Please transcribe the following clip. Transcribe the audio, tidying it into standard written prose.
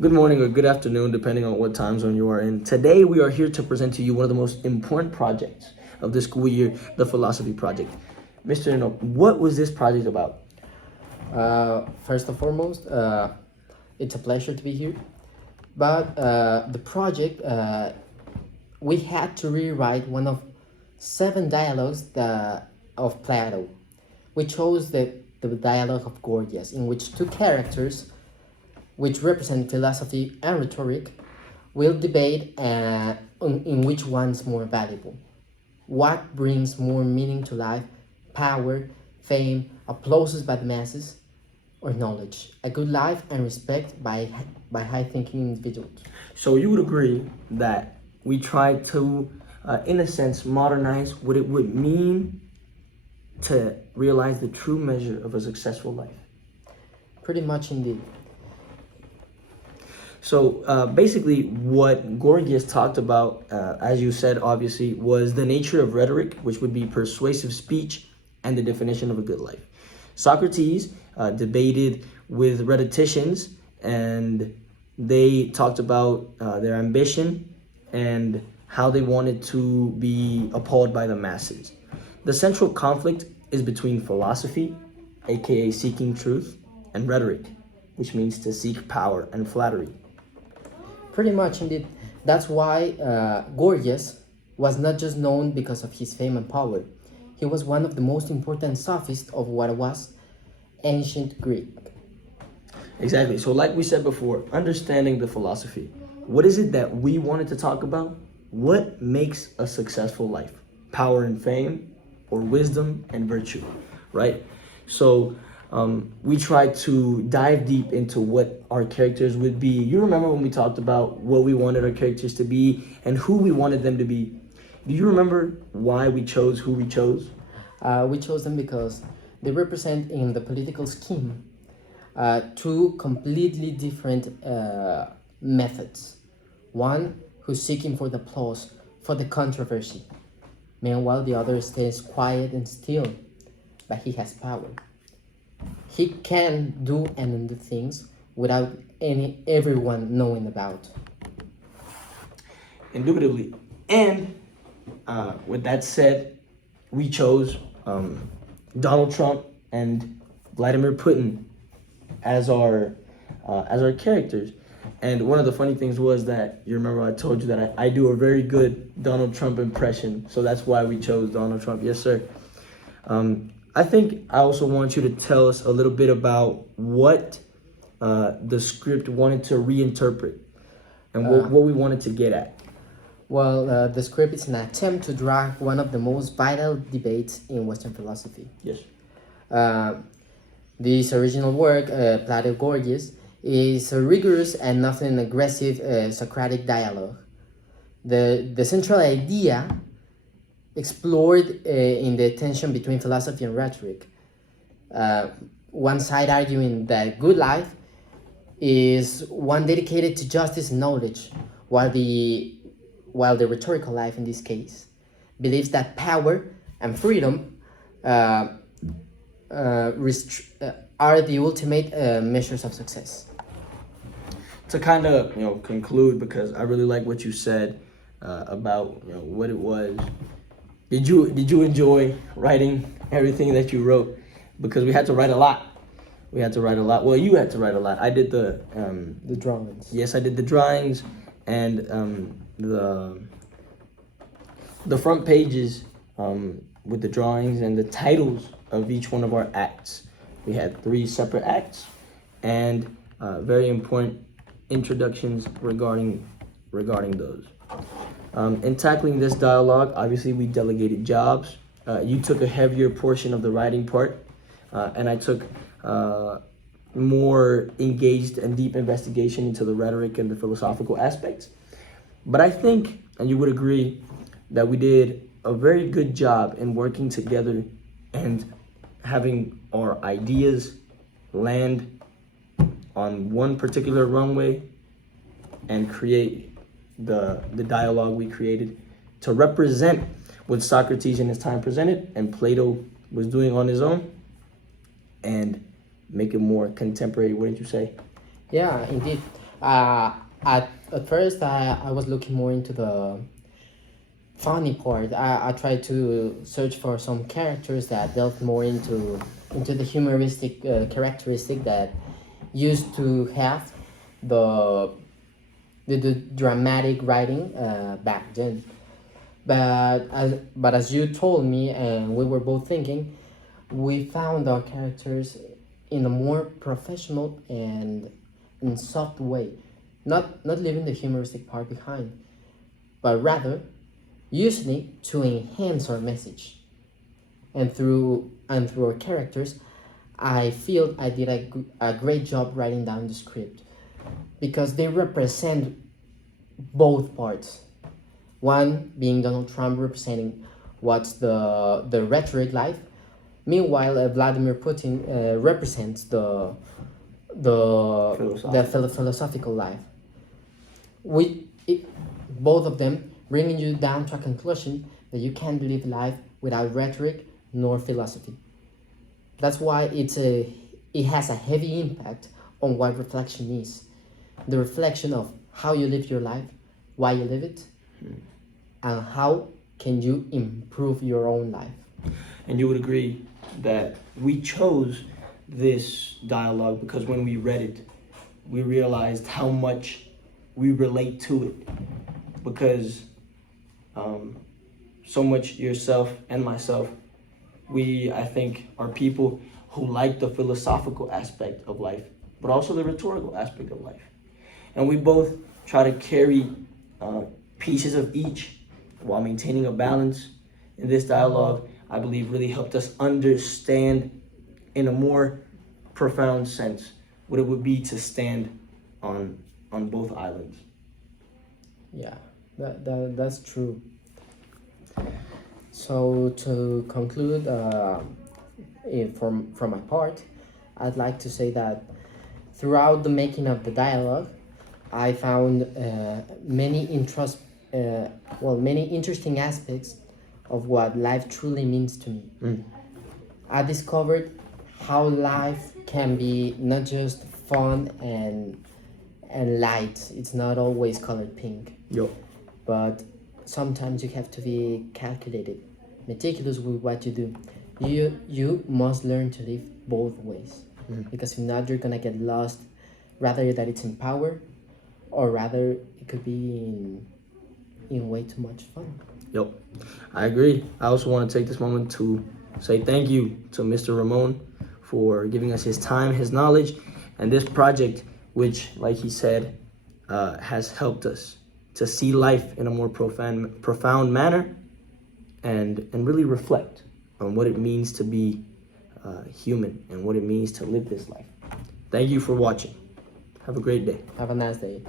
Good morning or good afternoon, depending on what time zone you are in. Today, we are here to present to you one of the most important projects of the school year, the philosophy project. Mr. Enoc, what was this project about? First and foremost, it's a pleasure to be here. But the project, we had to rewrite one of 7 dialogues of Plato. We chose the dialogue of Gorgias, in which two characters, which represent philosophy and rhetoric, will debate in which one's more valuable. What brings more meaning to life, power, fame, applauses by the masses, or knowledge, a good life and respect by high-thinking individuals. So you would agree that we tried to, in a sense, modernize what it would mean to realize the true measure of a successful life. Pretty much indeed. So basically, what Gorgias talked about, as you said, obviously, was the nature of rhetoric, which would be persuasive speech, and the definition of a good life. Socrates debated with rhetoricians, and they talked about their ambition and how they wanted to be appalled by the masses. The central conflict is between philosophy, aka seeking truth, and rhetoric, which means to seek power and flattery. Pretty much indeed. That's why Gorgias was not just known because of his fame and power. He was one of the most important sophists of what was ancient Greek. Exactly. So, like we said before, understanding the philosophy. What is it that we wanted to talk about? What makes a successful life? Power and fame, or wisdom and virtue, right? So, we tried to dive deep into what our characters would be. You remember when we talked about what we wanted our characters to be and who we wanted them to be? Do you remember why we chose who we chose? We chose them because they represent in the political scheme two completely different methods. One who's seeking for the applause, for the controversy. Meanwhile, the other stays quiet and still, but he has power. He can do and undo things without everyone knowing about. Indubitably. And with that said, we chose Donald Trump and Vladimir Putin as our characters. And one of the funny things was that, you remember I told you that I do a very good Donald Trump impression, so that's why we chose Donald Trump. Yes, sir. I think I also want you to tell us a little bit about what the script wanted to reinterpret and what we wanted to get at. Well, the script is an attempt to drag one of the most vital debates in Western philosophy. Yes. This original work, Plato Gorgias, is a rigorous and often aggressive Socratic dialogue. The central idea explored in the tension between philosophy and rhetoric. One side arguing that good life is one dedicated to justice and knowledge, while the rhetorical life in this case believes that power and freedom are the ultimate measures of success. To kind of conclude, because I really like what you said about what it was. Did you enjoy writing everything that you wrote? Because we had to write a lot. Well, you had to write a lot. I did the drawings. Yes, I did the drawings and the front pages with the drawings and the titles of each one of our acts. We had 3 separate acts and very important introductions regarding those. In tackling this dialogue, obviously we delegated jobs. You took a heavier portion of the writing part, and I took more engaged and deep investigation into the rhetoric and the philosophical aspects. But I think, and you would agree, that we did a very good job in working together and having our ideas land on one particular runway and create the dialogue we created to represent what Socrates in his time presented and Plato was doing on his own, and make it more contemporary, wouldn't you say? Yeah, indeed. At first, I was looking more into the funny part. I tried to search for some characters that delved more into the humoristic characteristic that used to have the the dramatic writing back then. But as you told me, and we were both thinking, we found our characters in a more professional and soft way, not leaving the humoristic part behind, but rather using it to enhance our message. And through our characters, I feel I did a great job writing down the script because they represent both parts. One being Donald Trump representing what's the rhetoric life. Meanwhile, Vladimir Putin represents the philosophical life. Both of them bringing you down to a conclusion that you can't live life without rhetoric nor philosophy. That's why it has a heavy impact on what reflection is. The reflection of how you live your life, why you live it, and how can you improve your own life. And you would agree that we chose this dialogue because when we read it, we realized how much we relate to it. Because so much yourself and myself, I think, are people who like the philosophical aspect of life, but also the rhetorical aspect of life. And we both try to carry pieces of each while maintaining a balance. In this dialogue, I believe really helped us understand in a more profound sense what it would be to stand on both islands. Yeah, that's true. So to conclude, from my part, I'd like to say that throughout the making of the dialogue, I found many interesting aspects of what life truly means to me. I discovered how life can be not just fun and light. It's not always colored pink. Yo. But sometimes you have to be calculated, meticulous with what you do. You must learn to live both ways, because if not, you're gonna get lost. Rather that it's in power, or rather it could be in way too much fun. Yep, I agree. I also want to take this moment to say thank you to Mr. Ramon for giving us his time, his knowledge, and this project, which, like he said, has helped us to see life in a more profound manner, and really reflect on what it means to be human and what it means to live this life. Thank you for watching. Have a great day. Have a nice day.